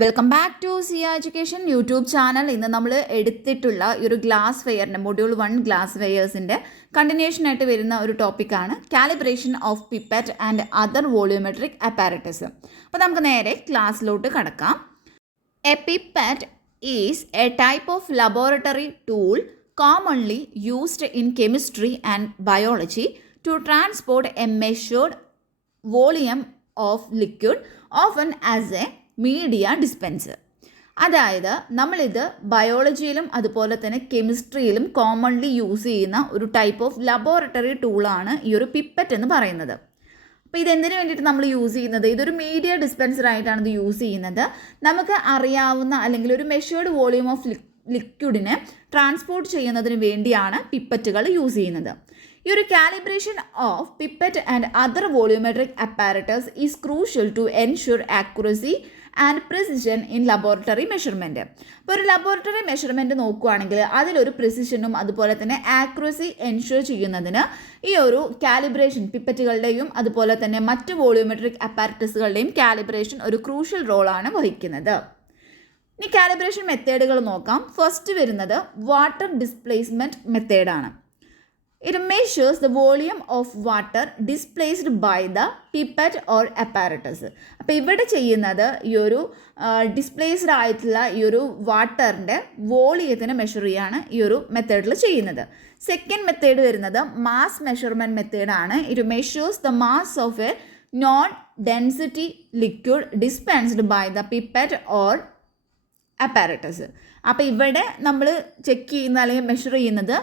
Welcome back to Siya education YouTube channel. ഇന്ന് നമ്മൾ എടുത്തിട്ടുള്ള ഈ ഒരു ഗ്ലാസ് വെയറിൻ്റെ മൊഡ്യൂൾ 1 ഗ്ലാസ് വെയേഴ്സിൻ്റെ കണ്ടിന്യൂഷൻ ആയിട്ട് വരുന്ന ഒരു ടോപ്പിക്കാണ് calibration of pipette and other volumetric apparatus. അപ്പോൾ നമുക്ക് നേരെ ക്ലാസ്സിലോട്ട് കടക്കാം. A pipette is a type of laboratory tool commonly used in chemistry and biology to transport a measured volume of liquid, often as a media dispenser. അതായത് നമ്മളിത് ബയോളജിയിലും അതുപോലെ തന്നെ കെമിസ്ട്രിയിലും commonly use ചെയ്യുന്ന ഒരു ടൈപ്പ് ഓഫ് ലബോറട്ടറി ടൂളാണ് ഈ ഒരു pipette എന്ന് പറയുന്നത്. അപ്പോൾ ഇതെന്തിനു വേണ്ടിയിട്ട് നമ്മൾ യൂസ് ചെയ്യുന്നത്? ഇതൊരു മീഡിയ ഡിസ്പെൻസർ ആയിട്ടാണ് ഇത് യൂസ് ചെയ്യുന്നത്. നമുക്ക് അറിയാവുന്ന അല്ലെങ്കിൽ ഒരു മെഷേർഡ് വോളിയൂം ഓഫ് ലിക്വിഡിനെ ട്രാൻസ്പോർട്ട് ചെയ്യുന്നതിന് വേണ്ടിയാണ് പിപ്പറ്റുകൾ യൂസ് ചെയ്യുന്നത്. ഈ ഒരു calibration of pipette and other volumetric apparatus is crucial to ensure accuracy and precision in laboratory measurement. ഇപ്പോൾ ഒരു ലബോറട്ടറി മെഷർമെൻറ്റ് നോക്കുകയാണെങ്കിൽ അതിലൊരു പ്രിസിഷനും അതുപോലെ തന്നെ ആക്യുറസി എൻഷുർ ചെയ്യുന്നതിന് ഈ ഒരു കാലിബ്രേഷൻ പിപ്പറ്റുകളുടെയും അതുപോലെ തന്നെ മറ്റ് വോളിയോമെട്രിക് അപ്പാരറ്റസുകളുടെയും കാലിബ്രേഷൻ ഒരു ക്രൂഷ്യൽ റോളാണ് വഹിക്കുന്നത്. ഇനി കാലിബ്രേഷൻ മെത്തേഡുകൾ നോക്കാം. ഫസ്റ്റ് വരുന്നത് വാട്ടർ ഡിസ്പ്ലേസ്മെൻറ്റ് മെത്തേഡാണ്. It measures the volume of water displaced by the pipette or apparatus. അപ്പോൾ ഇവിടെ ചെയ്യുന്നത് ഈ ഒരു ഡിസ്പ്ലേസ്ഡ് ആയിട്ടുള്ള ഈ ഒരു വാട്ടറിൻ്റെ വോളിയത്തിനെ മെഷർ ചെയ്യാണ് ഈ ഒരു മെത്തേഡിൽ ചെയ്യുന്നത്. സെക്കൻഡ് മെത്തേഡ് വരുന്നത് മാസ് മെഷർമെൻറ്റ് മെത്തേഡാണ്. It measures the mass of a known density liquid dispensed by the pipette or apparatus. അപ്പോൾ ഇവിടെ നമ്മൾ ചെക്ക് ചെയ്യുന്ന അല്ലെങ്കിൽ മെഷർ ചെയ്യുന്നത്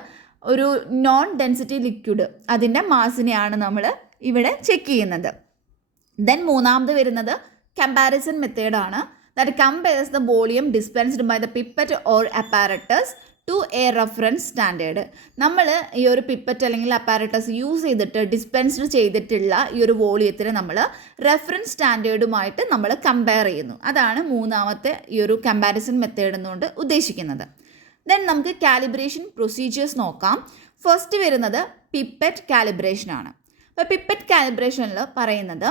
ഒരു നോൺ ഡെൻസിറ്റി ലിക്വിഡ് അതിൻ്റെ മാസിനെയാണ് നമ്മൾ ഇവിടെ ചെക്ക് ചെയ്യുന്നത്. ദെൻ മൂന്നാമത് വരുന്നത് കമ്പാരിസൺ മെത്തേഡാണ്. That compares the volume dispensed by the pipette or apparatus to a reference standard. നമ്മൾ ഈ ഒരു പിപ്പറ്റ് അല്ലെങ്കിൽ അപ്പാരറ്റസ് യൂസ് ചെയ്തിട്ട് ഡിസ്പെൻസ്ഡ് ചെയ്തിട്ടുള്ള ഈ ഒരു വോളിയത്തിന് നമ്മൾ റെഫറൻസ് സ്റ്റാൻഡേർഡുമായിട്ട് നമ്മൾ കമ്പയർ ചെയ്യുന്നു. അതാണ് മൂന്നാമത്തെ ഈ ഒരു കമ്പാരിസൺ മെത്തേഡ് എന്നുകൊണ്ട് ഉദ്ദേശിക്കുന്നത്. ദെൻ നമുക്ക് കാലിബ്രേഷൻ പ്രൊസീജിയേഴ്സ് നോക്കാം. ഫസ്റ്റ് വരുന്നത് പിപ്പറ്റ് കാലിബ്രേഷനാണ്. അപ്പോൾ പിപ്പറ്റ് കാലിബ്രേഷനിൽ പറയുന്നത്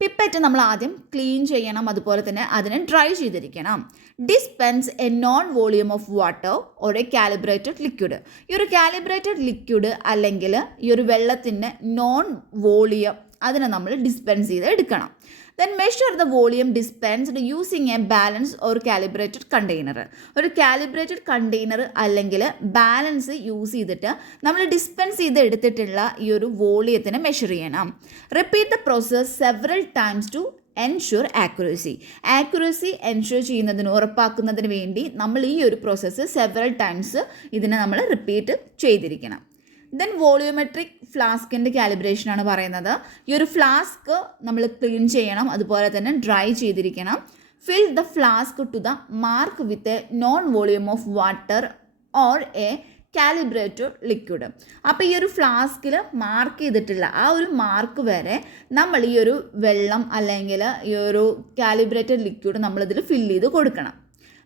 പിപ്പറ്റ് നമ്മൾ ആദ്യം ക്ലീൻ ചെയ്യണം, അതുപോലെ തന്നെ അതിനെ ഡ്രൈ ചെയ്തിരിക്കണം. Dispense A known volume of water or a calibrated liquid. ഈ ഒരു കാലിബ്രേറ്റഡ് ലിക്വിഡ് അല്ലെങ്കിൽ ഈ ഒരു വെള്ളത്തിൻ്റെ നോൺ വോളിയം അതിനെ നമ്മൾ ഡിസ്പെൻസ് ചെയ്ത് എടുക്കണം. Then measure the volume dispensed using a balance or calibrated container. ഒരു കാലിബ്രേറ്റഡ് കണ്ടെയ്നർ അല്ലെങ്കിൽ ബാലൻസ് യൂസ് ചെയ്തിട്ട് നമ്മൾ ഡിസ്പെൻസ് ചെയ്ത് എടുത്തിട്ടുള്ള ഈ ഒരു വോളിയത്തിനെ മെഷർ ചെയ്യണം. Repeat the process several times to ensure accuracy. Accuracy ensure ചെയ്യുന്നതിന് ഉറപ്പാക്കുന്നതിന് വേണ്ടി നമ്മൾ ഈ ഒരു പ്രോസസ്സ് സെവറൽ ടൈംസ് ഇതിനെ നമ്മൾ റിപ്പീറ്റ് ചെയ്തിരിക്കണം. ദെൻ വോളിയോമെട്രിക് ഫ്ലാസ്കിൻ്റെ കാലിബ്രേഷനാണ് പറയുന്നത്. ഈ ഒരു ഫ്ലാസ്ക് നമ്മൾ ക്ലീൻ ചെയ്യണം, അതുപോലെ തന്നെ ഡ്രൈ ചെയ്തിരിക്കണം. Fill the flask to the mark with a known volume of water or a calibrated liquid. അപ്പോൾ ഈ ഒരു ഫ്ലാസ്കിൽ മാർക്ക് ചെയ്തിട്ടുള്ള ആ ഒരു മാർക്ക് വരെ നമ്മൾ ഈ ഒരു വെള്ളം അല്ലെങ്കിൽ ഈ ഒരു കാലിബ്രേറ്റഡ് ലിക്വിഡ് നമ്മളിതിൽ ഫില്ല് ചെയ്ത് കൊടുക്കണം.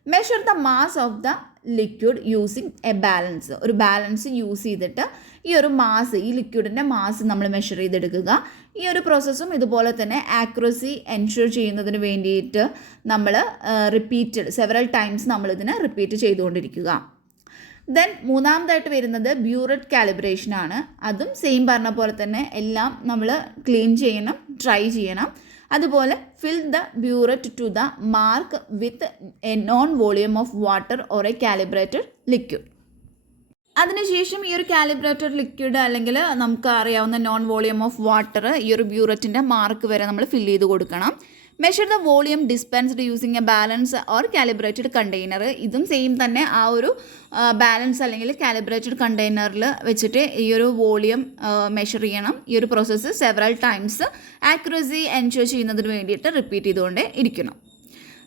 Measure the mass of the liquid using a balance. ഒരു ബാലൻസ് യൂസ് ചെയ്തിട്ട് ഈ ഒരു മാസ്, ഈ ലിക്വിഡിൻ്റെ മാസ് നമ്മൾ മെഷർ ചെയ്തെടുക്കുക. ഈ ഒരു പ്രോസസ്സും ഇതുപോലെ തന്നെ ആക്യുറസി എൻഷുർ ചെയ്യുന്നതിന് വേണ്ടിയിട്ട് നമ്മൾ സെവറൽ ടൈംസ് നമ്മളിതിനെ റിപ്പീറ്റ് ചെയ്തുകൊണ്ടിരിക്കുക. ദെൻ മൂന്നാമതായിട്ട് വരുന്നത് ബ്യൂററ്റ് കാലിബ്രേഷനാണ്. അതും സെയിം പറഞ്ഞ പോലെ തന്നെ എല്ലാം നമ്മൾ ക്ലീൻ ചെയ്യണം, ഡ്രൈ ചെയ്യണം. അതുപോലെ fill the burette to the mark with a known volume of water or a calibrated liquid. അതിനുശേഷം ഈ ഒരു കാലിബ്രേറ്റഡ് ലിക്വിഡ് അല്ലെങ്കിൽ നമുക്ക് അറിയാവുന്ന നോൺ വോളിയം ഓഫ് വാട്ടർ ഈ ഒരു ബ്യൂററ്റിൻ്റെ മാർക്ക് വരെ നമ്മൾ ഫിൽ ചെയ്ത് കൊടുക്കണം. Measure the volume dispensed using a balance or calibrated container. ഇതും സെയിം തന്നെ ആ ഒരു ബാലൻസ് അല്ലെങ്കിൽ കാലിബ്രേറ്റഡ് കണ്ടെയ്നറിൽ വെച്ചിട്ട് ഈ ഒരു വോളിയം മെഷർ ചെയ്യണം. ഈ ഒരു process several times accuracy ensure ചെയ്യുന്നതിന് വേണ്ടിയിട്ട് റിപ്പീറ്റ് ചെയ്തുകൊണ്ട് ഇരിക്കണം.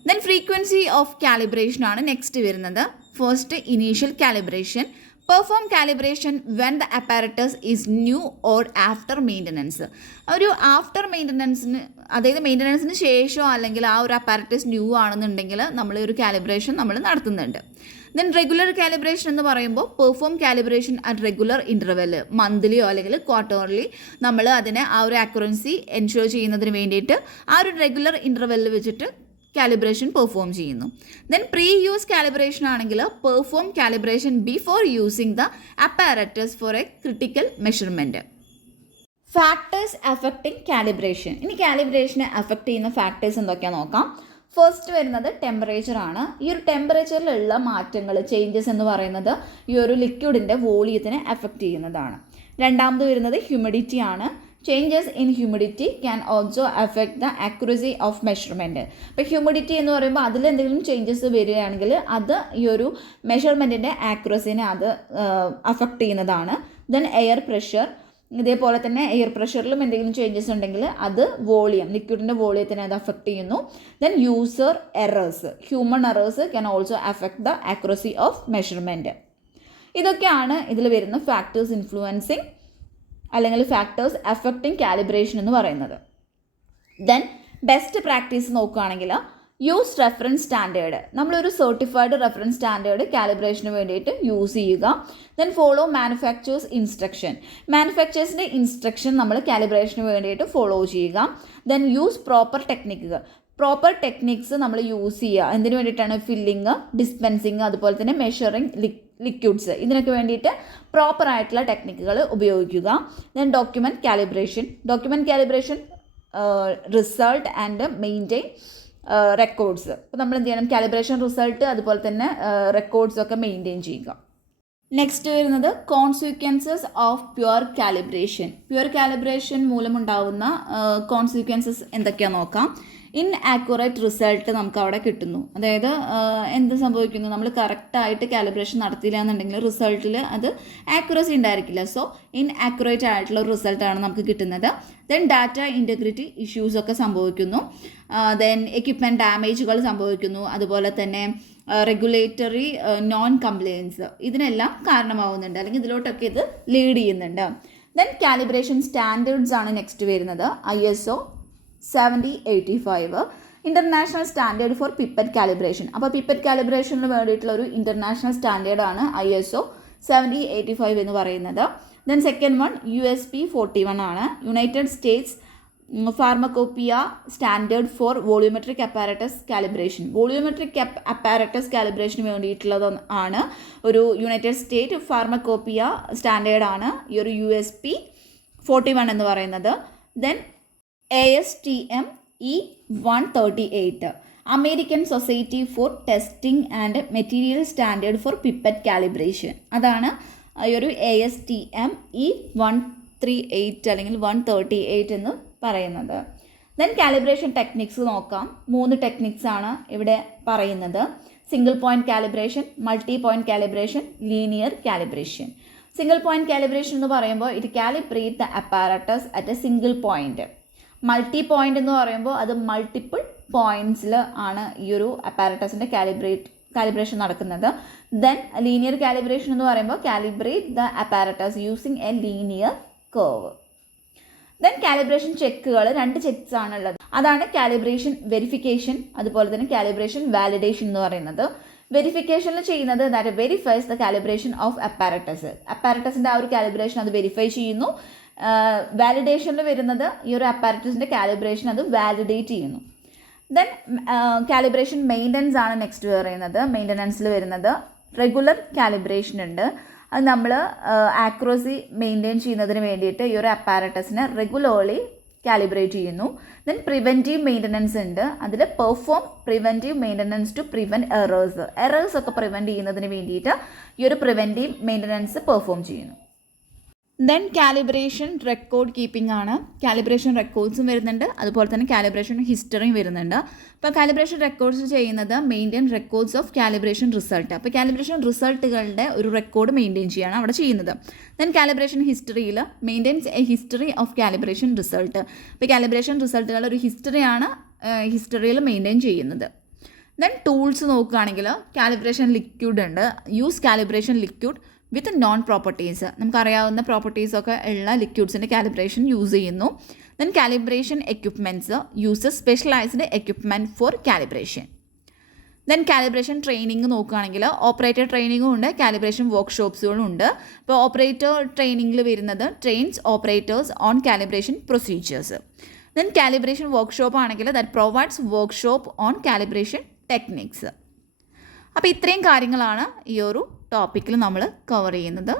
ദെൻ ഫ്രീക്വൻസി ഓഫ് കാലിബ്രേഷനാണ് നെക്സ്റ്റ് വരുന്നത്. First initial calibration. Perform calibration when the apparatus is new or after maintenance. ഒരു ആഫ്റ്റർ മെയിൻ്റനൻസിന്, അതായത് മെയിൻ്റനൻസിന് ശേഷം അല്ലെങ്കിൽ ആ ഒരു അപ്പാരറ്റസ് ന്യൂ ആണെന്നുണ്ടെങ്കിൽ നമ്മൾ ഒരു കാലിബ്രേഷൻ നമ്മൾ നടത്തുന്നുണ്ട്. ദെൻ റെഗുലർ കാലിബ്രേഷൻ എന്ന് പറയുമ്പോൾ perform calibration at regular interval, മന്ത്ലിയോ അല്ലെങ്കിൽ ക്വാർട്ടർലി നമ്മൾ അതിനെ ആ ഒരു ആക്യുറൻസി എൻഷുർ ചെയ്യുന്നതിന് വേണ്ടിയിട്ട് ആ ഒരു റെഗുലർ ഇൻ്റർവെല്ലിൽ വെച്ചിട്ട് കാലിബ്രേഷൻ പെർഫോം ചെയ്യുന്നു. ദെൻ പ്രീ യൂസ് കാലിബ്രേഷൻ ആണെങ്കിൽ perform calibration before using the apparatus for a critical measurement. Factors affecting calibration. ഇനി കാലിബ്രേഷനെ അഫക്റ്റ് ചെയ്യുന്ന ഫാക്ടേഴ്സ് എന്തൊക്കെയാണെന്ന് നോക്കാം. ഫസ്റ്റ് വരുന്നത് ടെമ്പറേച്ചർ ആണ്. ഈ ഒരു ടെമ്പറേച്ചറിലുള്ള മാറ്റങ്ങൾ, ചേഞ്ചസ് എന്ന് പറയുന്നത് ഈ ഒരു ലിക്വിഡിൻ്റെ വോളിയത്തിനെ അഫക്റ്റ് ചെയ്യുന്നതാണ്. രണ്ടാമത് വരുന്നത് ഹ്യൂമിഡിറ്റി ആണ്. Changes in humidity can also affect the accuracy of measurement. ഇപ്പോൾ ഹ്യൂമിഡിറ്റി എന്ന് പറയുമ്പോൾ അതിലെന്തെങ്കിലും ചേഞ്ചസ് വരികയാണെങ്കിൽ അത് ഈ ഒരു മെഷർമെൻറ്റിൻ്റെ ആക്യുറസിനെ അത് അഫക്റ്റ് ചെയ്യുന്നതാണ്. ദെൻ എയർ പ്രഷർ, ഇതേപോലെ തന്നെ എയർ പ്രഷറിലും എന്തെങ്കിലും ചേഞ്ചസ് ഉണ്ടെങ്കിൽ അത് വോളിയം, ലിക്വിഡിൻ്റെ വോളിയത്തിനെ അത് അഫക്റ്റ് ചെയ്യുന്നു. Then user errors, human errors can also affect the accuracy of measurement. ഇതൊക്കെയാണ് ഇതിൽ വരുന്ന ഫാക്ടേഴ്സ് ഇൻഫ്ലുവൻസിങ് അല്ലെങ്കിൽ ഫാക്ടേഴ്സ് അഫക്റ്റിംഗ് കാലിബ്രേഷൻ എന്ന് പറയുന്നത്. ദെൻ ബെസ്റ്റ് പ്രാക്ടീസ് നോക്കുകയാണെങ്കിൽ യൂസ് റെഫറൻസ് സ്റ്റാൻഡേർഡ്. നമ്മളൊരു സർട്ടിഫൈഡ് റെഫറൻസ് സ്റ്റാൻഡേർഡ് കാലിബ്രേഷന് വേണ്ടിയിട്ട് യൂസ് ചെയ്യുക. Then follow manufacturers instruction. മാനുഫാക്ചേഴ്സിൻ്റെ ഇൻസ്ട്രക്ഷൻ നമ്മൾ കാലിബ്രേഷന് വേണ്ടിയിട്ട് ഫോളോ ചെയ്യുക. ദെൻ യൂസ് പ്രോപ്പർ ടെക്നിക്കുകൾ. പ്രോപ്പർ ടെക്നിക്സ് നമ്മൾ യൂസ് ചെയ്യുക. എന്തിനു വേണ്ടിയിട്ടാണ്? ഫില്ലിങ്, ഡിസ്പെൻസിങ്, അതുപോലെ തന്നെ മെഷറിങ് ലിക്വിഡ്സ്, ഇതിനൊക്കെ വേണ്ടിയിട്ട് പ്രോപ്പർ ആയിട്ടുള്ള ടെക്നിക്കുകൾ ഉപയോഗിക്കുക. Then document calibration. Document calibration result and maintain records. അപ്പോൾ നമ്മൾ എന്ത് ചെയ്യണം? കാലിബ്രേഷൻ റിസൾട്ട് അതുപോലെ തന്നെ റെക്കോർഡ്സ് ഒക്കെ മെയിൻറ്റെയിൻ ചെയ്യുക. നെക്സ്റ്റ് വരുന്നത് consequences of poor calibration. Poor calibration മൂലമുണ്ടാവുന്ന കോൺസിക്വൻസസ് എന്തൊക്കെയാണെന്ന് നോക്കാം. ഇൻആക്യുറേറ്റ് റിസൾട്ട് നമുക്ക് അവിടെ കിട്ടുന്നു. അതായത് എന്ത് സംഭവിക്കുന്നു? നമ്മൾ കറക്റ്റായിട്ട് കാലിബ്രേഷൻ നടത്തിയില്ല എന്നുണ്ടെങ്കിൽ റിസൾട്ടിൽ അത് ആക്യുറസി ഉണ്ടായിരിക്കില്ല. സോ ഇൻആക്യുറേറ്റ് ആയിട്ടുള്ള റിസൾട്ടാണ് നമുക്ക് കിട്ടുന്നത്. ദെൻ ഡാറ്റ ഇൻറ്റഗ്രിറ്റി ഇഷ്യൂസ് ഒക്കെ സംഭവിക്കുന്നു. ദെൻ എക്യുപ്മെൻറ്റ് ഡാമേജുകൾ സംഭവിക്കുന്നു. അതുപോലെ തന്നെ റെഗുലേറ്ററി നോൺ കംപ്ലയൻസ്, ഇതിനെല്ലാം കാരണമാവുന്നുണ്ട്, അല്ലെങ്കിൽ ഇതിലോട്ടൊക്കെ ഇത് ലീഡ് ചെയ്യുന്നുണ്ട്. ദെൻ കാലിബ്രേഷൻ സ്റ്റാൻഡേർഡ്സ് ആണ് നെക്സ്റ്റ് വരുന്നത്. ISO 7085 international standard for pipette calibration. അപ്പോൾ പിപ്പറ്റ് കാലിബ്രേഷന് വേണ്ടിയിട്ടുള്ള ഒരു ഇൻ്റർനാഷണൽ സ്റ്റാൻഡേർഡാണ് ISO 7085 എന്ന് പറയുന്നത്. ദെൻ സെക്കൻഡ് വൺ USP 41 ആണ്. United States Pharmacopeia standard for volumetric apparatus calibration. Volumetric apparatus കാലിബ്രേഷന് വേണ്ടിയിട്ടുള്ളത് ആണ് ഒരു യുണൈറ്റഡ് സ്റ്റേറ്റ് ഫാർമക്കോപ്പിയ സ്റ്റാൻഡേർഡാണ് ഈ ഒരു USP 41 എന്ന് പറയുന്നത്. Then ASTM E138 American society for testing and material standard for pipette calibration. അതാണ് ഈ ഒരു ASTM E138 അല്ലെങ്കിൽ 138 എന്ന് പറയുന്നത്. ദെൻ കാലിബ്രേഷൻ ടെക്നിക്സ് നോക്കാം. 3 ടെക്നിക്സ് ആണ് ഇവിടെ പറയുന്നത്. Single point calibration, multi point calibration, linear calibration. Single point calibration എന്ന് പറയുമ്പോൾ it calibrate the apparatus at a single point. Multi point എന്ന് പറയുമ്പോൾ അത് മൾട്ടിപ്പിൾ പോയിൻറ്റ്സിൽ ആണ് ഈ ഒരു അപ്പാരറ്റസിൻ്റെ കാലിബ്രേഷൻ നടക്കുന്നത്. ദെൻ ലീനിയർ കാലിബ്രേഷൻ എന്ന് പറയുമ്പോൾ calibrate the apparatus using a linear curve. Then calibration ചെക്കുകൾ 2 ചെക്സ് ആണുള്ളത്. അതാണ് കാലിബ്രേഷൻ വെരിഫിക്കേഷൻ, അതുപോലെ തന്നെ കാലിബ്രേഷൻ വാലിഡേഷൻ എന്ന് പറയുന്നത്. വെരിഫിക്കേഷനിൽ ചെയ്യുന്നത് that verifies the calibration of apparatus. അപ്പാരറ്റസിൻ്റെ ആ ഒരു കാലിബ്രേഷൻ അത് വെരിഫൈ ചെയ്യുന്നു. വാലിഡേഷനിൽ വരുന്നത് ഈ ഒരു അപ്പാരറ്റസിൻ്റെ കാലിബ്രേഷൻ അത് വാലിഡേറ്റ് ചെയ്യുന്നു. ദെൻ കാലിബ്രേഷൻ മെയിൻ്റനൻസ് ആണ് നെക്സ്റ്റ് പറയുന്നത്. മെയിൻ്റനൻസിൽ വരുന്നത് റെഗുലർ കാലിബ്രേഷൻ ഉണ്ട്. അത് നമ്മൾ ആക്യുറസി മെയിൻറ്റെയിൻ ചെയ്യുന്നതിന് വേണ്ടിയിട്ട് ഈ ഒരു അപ്പാരറ്റസിനെ റെഗുലർലി കാലിബ്രേറ്റ് ചെയ്യുന്നു. ദെൻ പ്രിവെൻറ്റീവ് മെയിൻ്റനൻസ് ഉണ്ട്. അതിൽ perform preventive maintenance to prevent errors ഒക്കെ പ്രിവെൻറ്റ് ചെയ്യുന്നതിന് വേണ്ടിയിട്ട് ഈ ഒരു പ്രിവെൻറ്റീവ് മെയിൻ്റനൻസ് പെർഫോം ചെയ്യുന്നു. ദെൻ കാലിബ്രേഷൻ റെക്കോർഡ് കീപ്പിംഗ് ആണ്. കാലിബ്രേഷൻ റെക്കോർഡ്സും വരുന്നുണ്ട്, അതുപോലെ തന്നെ കാലിബ്രേഷൻ ഹിസ്റ്ററിയും വരുന്നുണ്ട്. അപ്പോൾ കാലിബ്രേഷൻ റെക്കോർഡ്സ് ചെയ്യുന്നത് maintain records of calibration result. അപ്പോൾ കാലിബ്രേഷൻ റിസൾട്ടുകളുടെ ഒരു റെക്കോർഡ് മെയിൻറ്റെയിൻ ചെയ്യാണ് അവിടെ ചെയ്യുന്നത്. ദെൻ കാലിബ്രേഷൻ ഹിസ്റ്ററിയിൽ maintains a history of calibration result. അപ്പോൾ കാലിബ്രേഷൻ റിസൾട്ടുകളുടെ ഒരു ഹിസ്റ്ററിയാണ് ഹിസ്റ്ററിയിൽ മെയിൻറ്റെയിൻ ചെയ്യുന്നത്. ദെൻ ടൂൾസ് നോക്കുകയാണെങ്കിൽ കാലിബ്രേഷൻ ലിക്വിഡ് ഉണ്ട്. Use calibration liquid with known properties. നമുക്കറിയാവുന്ന പ്രോപ്പർട്ടീസൊക്കെ ഉള്ള ലിക്വിഡ്സിൻ്റെ കാലിബ്രേഷൻ യൂസ് ചെയ്യുന്നു. Then calibration equipments use specialised equipment for calibration. Then calibration training നോക്കുകയാണെങ്കിൽ ഓപ്പറേറ്റർ ട്രെയിനിങ്ങും ഉണ്ട്, കാലിബ്രേഷൻ വർക്ക്ഷോപ്സുകളും ഉണ്ട്. ഇപ്പോൾ ഓപ്പറേറ്റർ ട്രെയിനിങ്ങിൽ വരുന്നത് trains operators on calibration procedures. Then calibration workshop ആണെങ്കിൽ that provides workshop on calibration techniques. അപ്പോൾ ഇത്രയും കാര്യങ്ങളാണ് ഈ ഒരു ടോപ്പിക്കിൽ നമ്മൾ കവർ ചെയ്യുന്നത്.